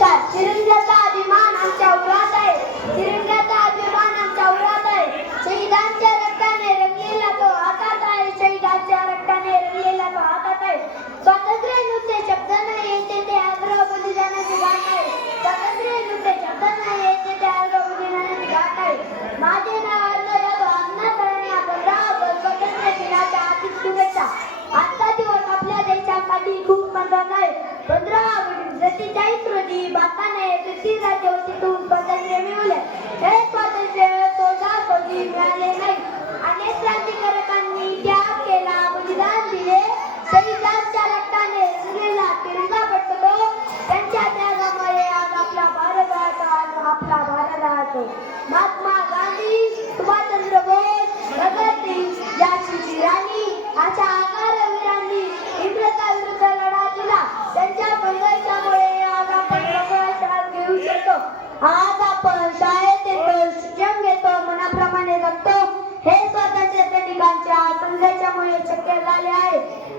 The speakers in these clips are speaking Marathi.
तिरंग्याचा अभिमान आमच्या उरात आहे. तिरंग्याचा अभिमान आमच्या उरात आहे. शहीदांच्या रक्ताने रंगलेला तो हातात आहे. शहीदांच्या रक्ताने रंगलेला तो हातात आहे. स्वातंत्र्य नुसते शब्द नाही येते ते आग्रह बलिदानाची गाठ आहे. स्वातंत्र्य नुसते शब्द नाही येते ते आग्रह बलिदानाची गाठ आहे. माझे नाव अण्णा जाधव. अण्णा सरांना 15 ऑगस्ट स्वातंत्र्य दिनाच्या हार्दिक शुभेच्छा. आजचा दिवस आपल्या देशासाठी खूप महत्त्वाचा आहे. 15 ऑगस्ट 47 रोजी भारताने ब्रिटिश राज्यवटीतून स्वातंत्र्य मिळवले. हे स्वातंत्र्य सहजासहजी मिळाले नाही. अनेक क्रांतिकारकांनी त्याग केला, बलिदान दिले. शहीदांच्या रक्ताने रंगलेला तिरंगा फडकतो. त्यांच्या त्यागामुळे आज आपला भारत आहे. आपला भारत आहे. महात्मा गांधी, सुभाषचंद्र बोस, भगत सिंग, झाशीची राणी अशा आगरवीरांनी इंग्रजांविरुद्ध लढा दिला. त्यांच्या संघर्षामुळे आज आपण श्वास घेऊ शकतो. आज आपण शाळेत येतो, शिक्षण घेतो, मनाप्रमाणे जगतो. हे स्वातंत्र्य सैनिकांच्या संघर्षामुळे शक्य झाले आहे.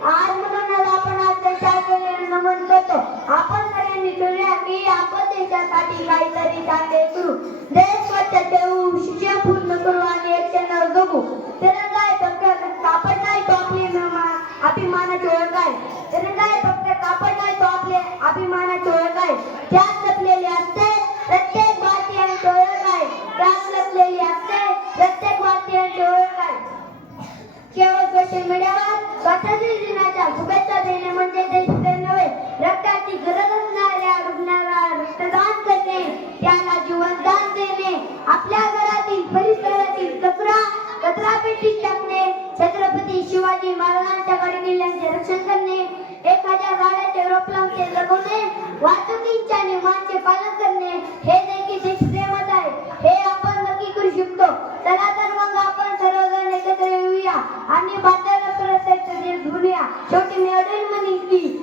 आज म्हणूनच आपण आज देशाला नमन करतो. आपण सगळ्यांनी ठरवूया की आपण देशासाठी काहीतरी चांगले करू. देश स्वच्छ ठेवू, शिक्षण पूर्ण करू आणि एकट्यानं जगू. तिरंगा हे फक्त कापड नाही, तो आपली अभिमानाची ओळख आहे. तिरंगा हे फक्त कापड नाही, तो आपले अभिमानाची ओळख आहे. त्यात लपलेली असते प्रत्येक भारतीयांची ओळख आहे. त्यात लपलेली असते प्रत्येक भारतीयांची ओळख आहे. केवळ सोशल मीडियावर स्वातंत्र्य दिनाच्या शुभेच्छा देणे म्हणजे देशप्रेम नव्हे. रक्ताची गरज असणाऱ्या रुग्णाला रक्तदान करणे, त्याला जीवनदान देणे, आपल्या घरातील परिसरातील कचरा पेटीत टाकणे, छत्रपती शिवाजी महाराजांच्या गडकिल्ल्यांचे रक्षण करणे, एखाद्या झाडाचे रोप लावून ते जगवणे, वाहतुकीच्या नियमांचे पालन करणे, हे देखील देशप्रेमच आहे. हे आपण नक्की करू शकतो. चला तर मग आपण सर्वजण एकत्र येऊया आणि भारताला परत धुवूया. शेवटी मी एवढेच म्हणेन की